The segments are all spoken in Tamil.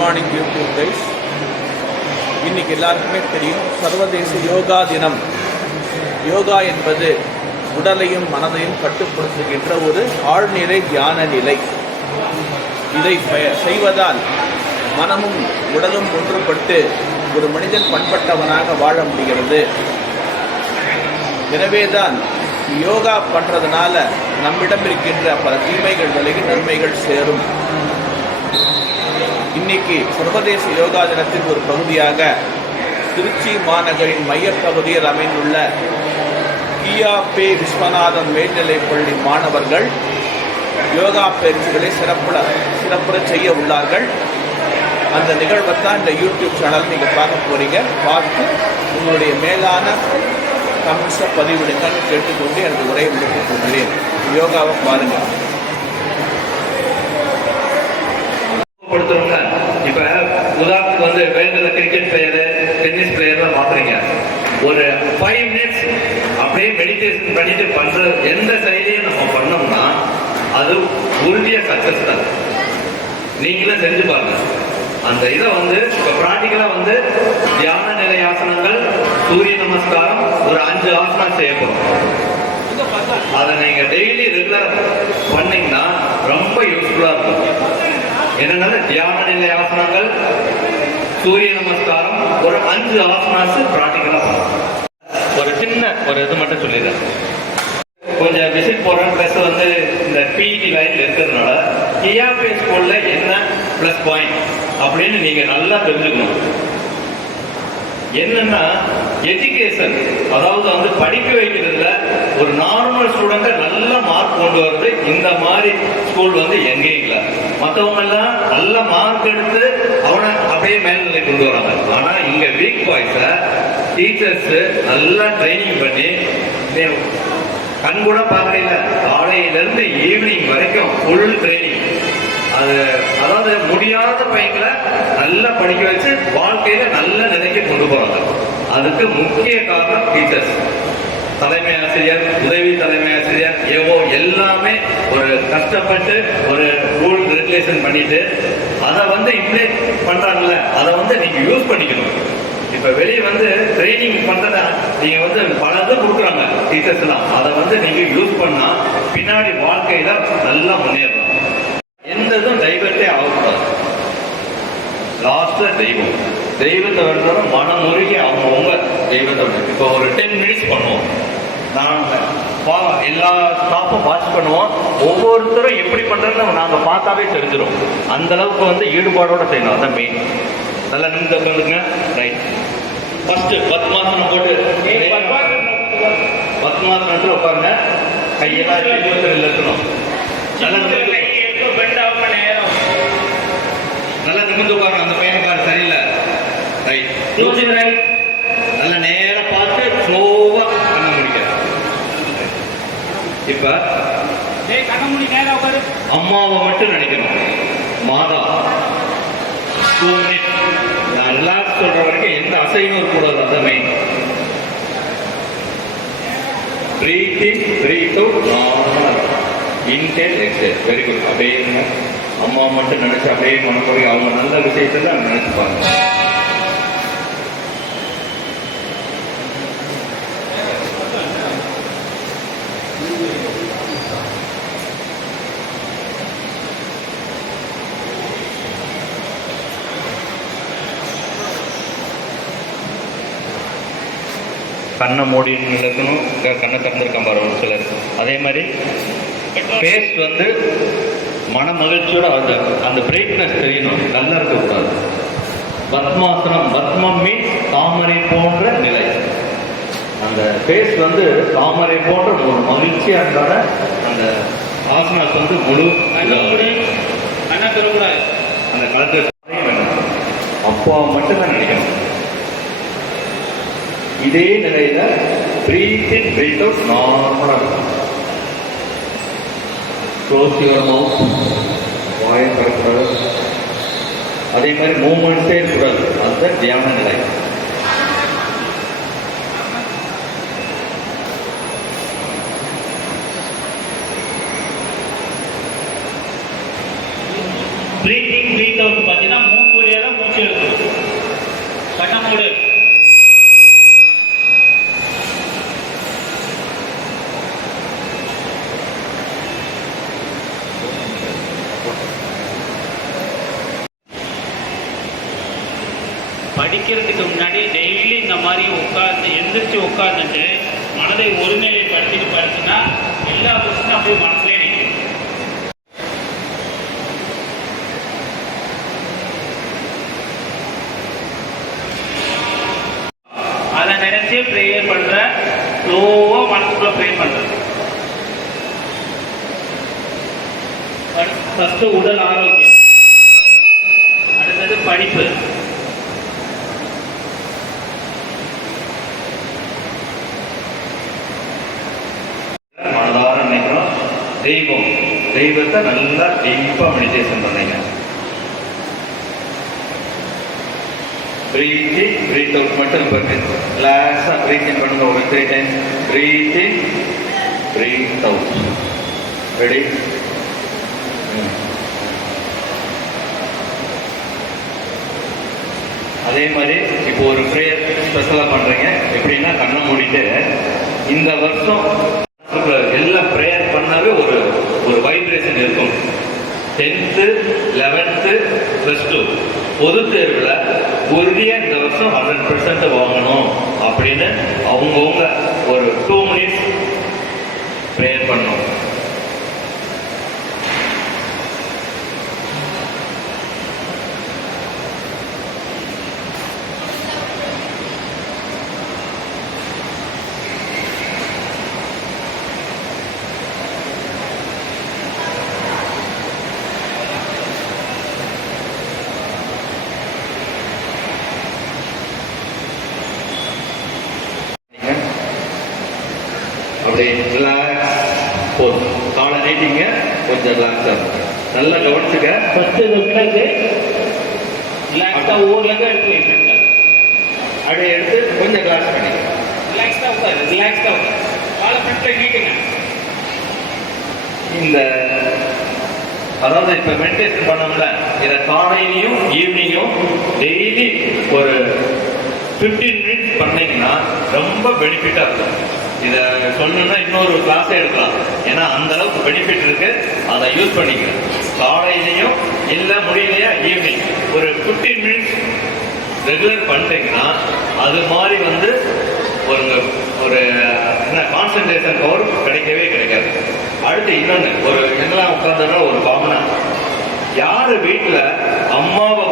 Morning YouTube guys. இன்றைக்கி எல்லாருக்குமே தெரியும் சர்வதேச யோகா தினம். யோகா என்பது உடலையும் மனதையும் கட்டுப்படுத்துகின்ற ஒரு ஆழ்நிலை தியான நிலை. இதை செய்வதால் மனமும் உடலும் ஒன்றுபட்டு ஒரு மனிதன் பண்பட்டவனாக வாழ முடிகிறது. எனவேதான் யோகா பண்ணுறதுனால நம்மிடம் இருக்கின்ற பல தீமைகள் விலகி நன்மைகள் சேரும். இன்னைக்கு சர்வதேச யோகா தினத்தின் ஒரு பகுதியாக திருச்சி மாநகரின் மையப்பகுதியில் அமைந்துள்ள கியாபே விஸ்வநாதம் மேல்நிலைப்பள்ளி மாணவர்கள் யோகா பயிற்சிகளை சிறப்புற செய்ய உள்ளார்கள். அந்த நிகழ்வைத்தான் இந்த யூடியூப் சேனல் நீங்கள் பார்க்க போகிறீங்க. பார்த்து உங்களுடைய மேலான கமெண்ட்ஸை பதிவிடுங்கன்னு கேட்டுக்கொண்டு எனக்கு உரையை முடித்துக் கொள்கிறேன். யோகாவை பாருங்கள். கொடுத்துருங்க. இப்போ உதாரணத்துக்கு வேல்டுல கிரிக்கெட் பிளேயரு, டென்னிஸ் பிளேயர்லாம் பார்க்குறீங்க. ஒரு 5 minutes அப்படியே மெடிடேஷன் பண்ணிட்டு பண்ற எந்த செயலையும் நம்ம பண்ணோம்னா அது உறுதிய சக்சஸ் தான். நீங்களும் செஞ்சு பாருங்க. அந்த இதை இப்போ ப்ராக்டிக்கலா தியான நிலை ஆசனங்கள், சூரிய நமஸ்காரம், ஒரு 5 ஆசனம் செய்யப்படும். அதை நீங்க டெய்லி ரெகுலர் பண்ணீங்கன்னா ரொம்ப யூஸ்ஃபுல்லா இருக்கும். என்னன்னா தியான நிலை ஆசனங்கள், சூரிய நமஸ்காரம், ஒரு 5 ஆசனாஸ் ப்ராக்டிக்கலா பண்ணலாம். ஒரு சின்ன இது மட்டும் சொல்லிடுறேன். கொஞ்சம் விசிட் போடுறேன். பிளஸ் இந்த பிஇடி லைன்ல இருக்கிறதுனால கியாபே ஸ்கூல்ல என்ன பிளஸ் பாயிண்ட் அப்படின்னு நீங்க நல்லா தெரிஞ்சுக்கணும். என்னன்னா எஜுகேஷன், அதாவது படிக்க வைக்கிறதுல ஒரு நார்மல் ஸ்டூடெண்ட்டை நல்ல மார்க் கொண்டு வருது இந்த மாதிரி ஸ்கூல் எங்கேயும் இல்லை. மற்றவங்க எல்லாம் நல்ல மார்க் எடுத்து அவனை அப்படியே மேல்நிலை கொண்டு வராங்க. ஆனா இங்க வீக் பாய்ஸ டீச்சர்ஸ் நல்லா ட்ரைனிங் பண்ணி கண் கூட பார்க்கல, காலையில இருந்து ஈவினிங் வரைக்கும் ஃபுல் ட்ரைனிங். அதாவது முடியாத பையங்களை நல்லா படிக்க வச்சு வாழ்க்கையில நல்ல நிலைக்கு கொண்டு போறாங்க. அதுக்கு முக்கிய காரணம் டீச்சர்ஸ், தலைமை ஆசிரியர், உதவி தலைமை ஆசிரியர், எல்லாமே ஒரு கஷ்டப்பட்டு ஒரு ரூல் ரெகுலேஷன் பண்ணிட்டு அதை இம்ப்ளிமெண்ட் பண்றாங்கல்ல, அதை நீங்க யூஸ் பண்ணிக்கணும். இப்ப வெளியே ட்ரைனிங் பண்றத நீங்க பல இது கொடுக்குறாங்க டீச்சர்ஸ் எல்லாம். அதை நீங்க யூஸ் பண்ணா பின்னாடி வாழ்க்கையில நல்லா முன்னேறலாம். எந்த இதுவும் டைவர்ட்டே ஆகக்கூடாது. லாஸ்ட்ல தெய்வத்தை வருஷம் மனம் முருகி அவங்க தெய்வத்தை இப்போ ஒரு 10 minutes பண்ணுவோம். நாங்கள் எல்லா ஸ்டாஃபும் வாட்ச் பண்ணுவோம். ஒவ்வொருத்தரும் எப்படி பண்றதுன்னு நாங்க பார்த்தாவே தெரிஞ்சிடும். அந்த அளவுக்கு ஈடுபாடோட செய்யணும். அதான் மெயின். நல்லா நிமிந்து உட்காந்துங்க. ரைட். ஃபர்ஸ்ட் பத்மாசனம் போட்டு பத்மாசனத்துல உட்காருங்க. கையெல்லாம் இருக்கணும். நல்லா நல்லா நிமிந்து உட்காரணும். அந்த பையனை பாரு சரியில்லை. ரைட். நல்லா நேர பார்த்து ஸ்லோவா கண்ண முடிக்க. இப்ப அம்மாவை மட்டும் நினைக்கணும். மாதா 2 minutes. நான் ரிலாக்ஸ் சொல்ற வரைக்கும் எந்த அசைவும் இருக்கக்கூடாது. அதான் main. Breathe in, breathe out. Inhale, exhale. Very good. அப்படியே அம்மா மட்டும் நினைச்சு அப்படியே மனப்போய் அவங்க நல்ல விஷயத்தை தான் நினைச்சுப்பாங்க. கண்ணை மூடி இருக்கணும். கண்ணை திறந்திருக்கான் பாரு ஒரு சிலர். அதே மாதிரி ஃபேஸ் மன மகிழ்ச்சியோட அந்த பிரைட்னஸ் தெரியணும். நல்லா இருக்கக்கூடாது. பத்மாசனம். பத்மம் மீன்ஸ் தாமரை போன்ற நிலை. அந்த ஃபேஸ் தாமரை போன்ற ஒரு மகிழ்ச்சியா இருந்தால அந்த ஆசனாஸ் முழு அந்த கலத்தை அப்பா மட்டும்தான் நினைக்கணும். இதே நிலையில பிரீத் இன், பிரீத் அவுட் நார்மலா இருக்கும். Close your mouth. வாயை திறக்கக்கூடாது. அதே மாதிரி மூமெண்ட்ஸே இருக்கக்கூடாது. அதுதான் தியான நிலை. பிரீத் இன், பிரீத் அவுட் பார்த்தீங்கன்னா மூக்கு படிக்கிறதுக்கு முன்னாடி டெய்லி இந்த மாதிரி உட்கார்ந்து எந்திரிச்சு உட்கார்ந்துட்டு மனதை ஒருநிலைப்படுத்திட்டு படிச்சுன்னா எல்லா கொஸ்டினும் அப்படியே மனசுலேயே நிற்கும். அதை நினைச்சே ப்ரேயர் பண்ற, ஸ்லோவா மனசுக்குள்ள ப்ரே பண்றது. ஃபர்ஸ்ட் உடல் ஆரோக்கியம், அடுத்தது படிப்பு, மனதார நினைக்கிறோம். தெய்வத்தை நல்லா டீப்பா மெடிடேஷன் பண்ணீங்க. பிரீத் இன் பிரீத் அவுட் மட்டும் ரிலாக்ஸா பிரீத் இன் பண்ணுங்க. ஒரு 3 time breath in breathe out. Ready? அதே மாதிரி இப்போ ஒரு ப்ரேயர் ஸ்பெஷலாக பண்ணுறீங்க. எப்படின்னா கண்ணை மூடிட்டு இந்த வருஷம் எல்லாம் ப்ரேயர் பண்ணாவே ஒரு வைப்ரேஷன் இருக்கும். 10th 11th +2 பொது தேர்வில் உறுதியாக இந்த வருஷம் 100% வாங்கணும் அப்படின்னு அவங்கவுங்க ஒரு 2 minutes ப்ரேயர் பண்ணணும். அப்படியே ரிலாக்ஸ் போதும். காலை நீட்டிங்க, கொஞ்சம் ரிலாக்ஸாக நல்லா கவனிச்சுக்க. ஃபர்ஸ்ட் லெஃப்ட் ரிலாக்ஸாக ஊர்லேருந்து எடுத்து வைப்பீங்க. அப்படியே எடுத்து கொஞ்சம் ரிலாக்ஸ் பண்ணிக்க. ரிலாக்ஸாக உட்காரு, ரிலாக்ஸாக உட்காரு. காலை ஃப்ரண்ட்டில் நீட்டுங்க. இந்த அதாவது இப்போ மெடிடேஷன் பண்ணோம்ல, இதை காலையிலையும் ஈவினிங்கும் டெய்லி ஒரு 15 minutes பண்ணீங்கன்னா ரொம்ப பெனிஃபிட்டாக இருக்கும். இதை சொல்லணும்னா இன்னொரு கிளாஸே எடுக்கலாம். ஏன்னா அந்த அளவுக்கு பெனிஃபிட் இருக்கு. அதை யூஸ் பண்ணிக்கிறேன். காலையிலையும் இல்லை முடியலையா ஈவினிங் ஒரு 15 minutes ரெகுலர் பண்ணிட்டீங்கன்னா அது மாதிரி ஒரு என்ன கான்சன்ட்ரேஷன் பவர் கிடைக்கவே கிடைக்காது. அடுத்து இன்னொன்று, ஒரு எங்கெல்லாம் உட்காந்துன்னா ஒரு காமனா யார் வீட்டில் அம்மாவை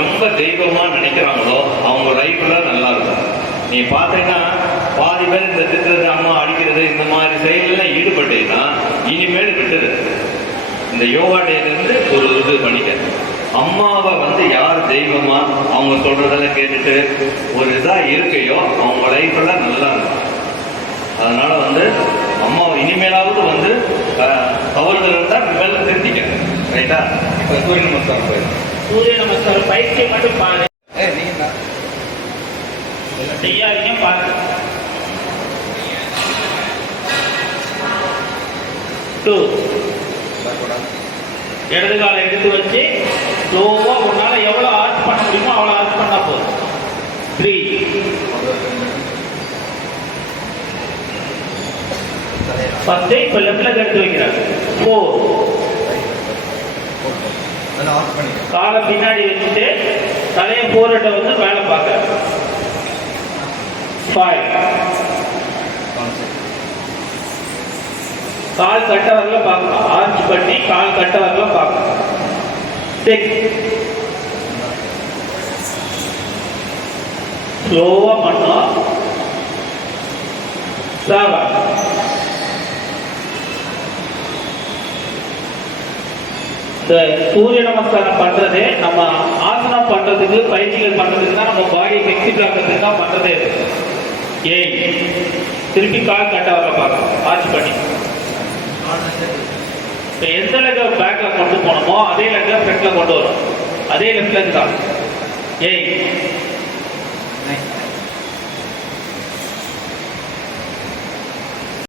ரொம்ப தெய்வமாக நினைக்கிறாங்களோ அவங்க லைஃப்ல நல்லா இருக்கும். நீ பார்த்தீங்கன்னா பாதி பேர் இந்த திட்டுறது, அம்மா அடிக்கிறது, இந்த மாதிரி செயலில் ஈடுபட்டீங்கன்னா இனிமேல் விட்டுது. இந்த யோகா டேலேருந்து ஒரு இது பண்ணிக்க. அம்மாவை யார் தெய்வமா அவங்க சொல்றதெல்லாம் கேட்டுட்டு ஒரு இதாக இருக்கையோ அவங்க லைஃப்ல நல்லா இருக்கும். அதனால அம்மாவை இனிமேலாவது தவறுதல் இருந்தால் மேல திருத்திக்க. ரைட்டா? இப்போ சூரிய நமஸ்காரம் போயிடும். சூரிய நமஸ்காரம் பயிற்சியை மட்டும் பாரு. நீங்க செய்யாதீங்க, பாருங்க. 2 இடது காலை எடுத்து வச்சு ஸ்லோவா உன்னால எவ்வளவு ஆர்ச் பண்ண முடியுமோ அவ்வளவு ஆர்ச் பண்ணா போதும். 3 10 இப்ப லெஃப்ட்ல எடுத்து வைக்கிறாங்க. 4 காலை பின்னாடி வச்சுட்டு தலையை போரிட்ட வேலை பார்க்க. 5 கால் கட்ட வரல பார்க்கணும். ஆர்ச் பண்ணி கால் கட்ட வரல பார்க்கணும். 6 ஸ்லோவா பண்ணோம். 7 இந்த சூரிய நமஸ்காரம் பண்றது நம்ம ஆசனம் பண்றதுக்கு, பயிற்சிகள் பண்றதுக்கு தான், நம்ம பாடியை ஃபிளெக்சிபிள் ஆகிறதுக்கு தான் பண்றதே. 8 திருப்பி கால் கட்ட வர பார்க்கணும். ஆர்ச் பண்ணி இப்போ எந்த லெக்க பேக்ல கொண்டு போனோமோ அதே லெக்க ஃப்ரண்ட்ல கொண்டு வரும். அதே லெஃப்ட் லெக் தான். 8